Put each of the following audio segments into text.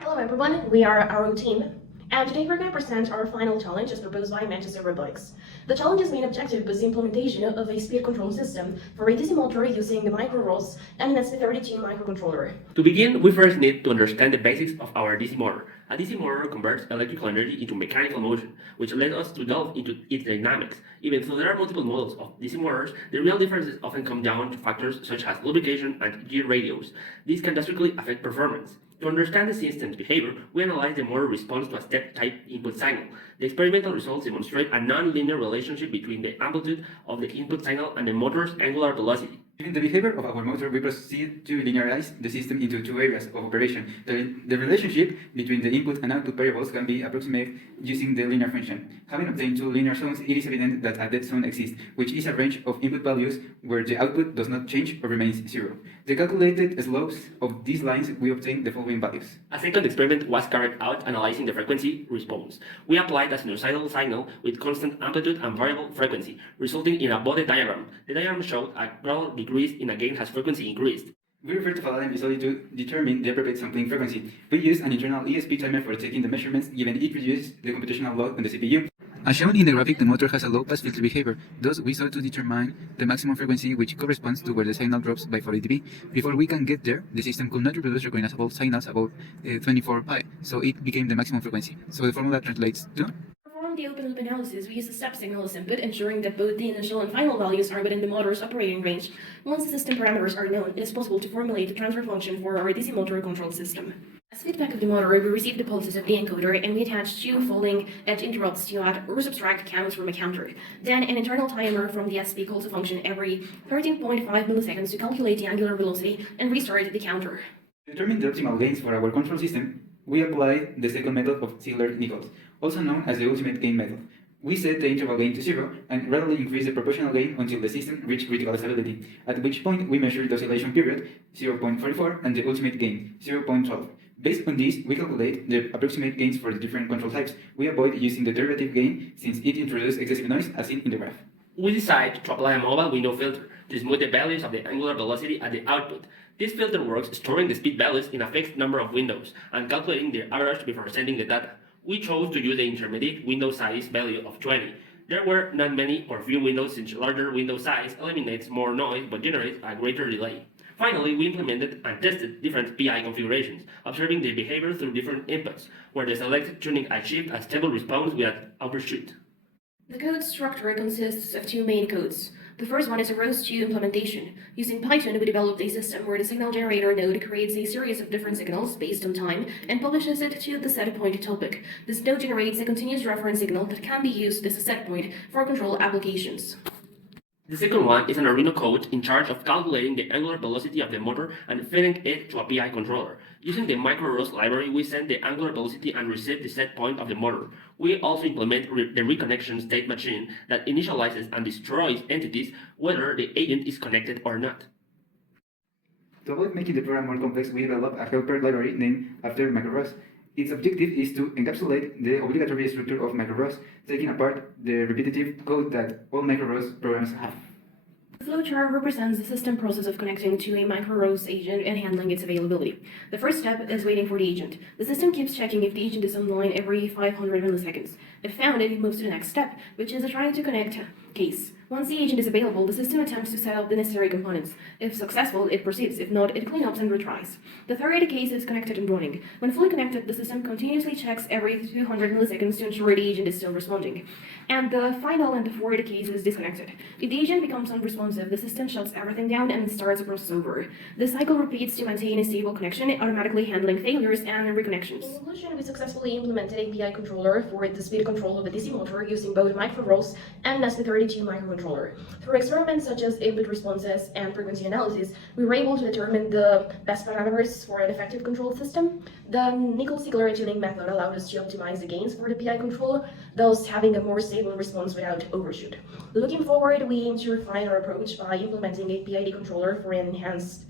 Hello everyone, we are our team, and today we're going to present our final challenge as proposed by Manchester Robotics. The challenge's main objective was the implementation of a speed control system for a DC motor using the micro-ROS and an SP32 microcontroller. To begin, we first need to understand the basics of our DC motor. A DC motor converts electrical energy into mechanical motion, which led us to delve into its dynamics. Even though there are multiple models of DC motors, the real differences often come down to factors such as lubrication and gear radius. These can drastically affect performance. To understand the system's behavior, we analyze the motor response to a step-type input signal. The experimental results demonstrate a non-linear relationship between the amplitude of the input signal and the motor's angular velocity. Given the behavior of our motor, we proceed to linearize the system into two areas of operation. The relationship between the input and output variables can be approximated using the linear function. Having obtained two linear zones, it is evident that a dead zone exists, which is a range of input values where the output does not change or remains zero. The calculated slopes of these lines, we obtain the following values. A second experiment was carried out analyzing the frequency response. We applied a sinusoidal signal with constant amplitude and variable frequency, resulting in a body diagram. The diagram showed a gradual decrease in a gain as frequency increased. We refer to Falada episode to determine the appropriate sampling frequency. We use an internal ESP timer for taking the measurements, given it reduces the computational load on the CPU. As shown in the graphic, the motor has a low-pass filter behavior. Thus, we sought to determine the maximum frequency which corresponds to where the signal drops by 40 dB. Before we can get there, the system could not reproduce recognizable signals above 24 pi, so it became the maximum frequency. So the formula translates to... For the open-loop analysis, we use a step signal as input, ensuring that both the initial and final values are within the motor's operating range. Once the system parameters are known, it is possible to formulate the transfer function for our DC motor control system. As feedback of the motor, we receive the pulses of the encoder, and we attach two falling edge interrupts to add or subtract counts from a counter. Then an internal timer from the SP calls a function every 13.5 milliseconds to calculate the angular velocity and restart the counter. To determine the optimal gains for our control system, we apply the second method of Ziegler-Nichols, also known as the ultimate gain method. We set the interval gain to 0 and gradually increase the proportional gain until the system reaches critical stability, at which point we measure the oscillation period, 0.44, and the ultimate gain, 0.12. Based on this, we calculate the approximate gains for the different control types. We avoid using the derivative gain since it introduces excessive noise as seen in the graph. We decide to apply a mobile window filter to smooth the values of the angular velocity at the output. This filter works storing the speed values in a fixed number of windows and calculating their average before sending the data. We chose to use the intermediate window size value of 20. There were not many or few windows since larger window size eliminates more noise but generates a greater delay. Finally, we implemented and tested different PI configurations, observing the behavior through different inputs, where the selected tuning achieved a stable response without overshoot. The code structure consists of two main codes. The first one is a ROS2 implementation. Using Python, we developed a system where the signal generator node creates a series of different signals based on time and publishes it to the setpoint topic. This node generates a continuous reference signal that can be used as a setpoint for control applications. The second one is an Arduino code in charge of calculating the angular velocity of the motor and feeding it to a PI controller. Using the micro-ROS library, we send the angular velocity and receive the set point of the motor. We also implement the reconnection state machine that initializes and destroys entities whether the agent is connected or not. To avoid making the program more complex, we develop a helper library named after micro-ROS. Its objective is to encapsulate the obligatory structure of micro-ROS, taking apart the repetitive code that all micro-ROS programs have. The flowchart represents the system process of connecting to a micro-ROS agent and handling its availability. The first step is waiting for the agent. The system keeps checking if the agent is online every 500 milliseconds. If found, it moves to the next step, which is a trying to connect case. Once the agent is available, the system attempts to set up the necessary components. If successful, it proceeds. If not, it cleanups and retries. The third case is connected and running. When fully connected, the system continuously checks every 200 milliseconds to ensure the agent is still responding. And the final and the fourth case is disconnected. If the agent becomes unresponsive, the system shuts everything down and starts the process over. The cycle repeats to maintain a stable connection, automatically handling failures and reconnections. In conclusion, we successfully implemented a PI controller for the speed control of a DC motor using both micro-ROS and SP32 microcontroller. Through experiments such as input responses and frequency analysis, we were able to determine the best parameters for an effective control system. The Nichols-Ziegler tuning method allowed us to optimize the gains for the PI controller, thus having a more stable response without overshoot. Looking forward, we aim to refine our approach by implementing a PID controller for an enhanced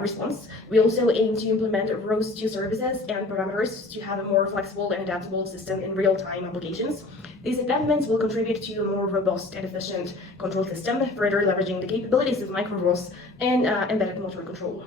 response. We also aim to implement ROS2 services and parameters to have a more flexible and adaptable system in real-time applications. These advancements will contribute to a more robust and efficient control system, further leveraging the capabilities of micro-ROS and embedded motor control.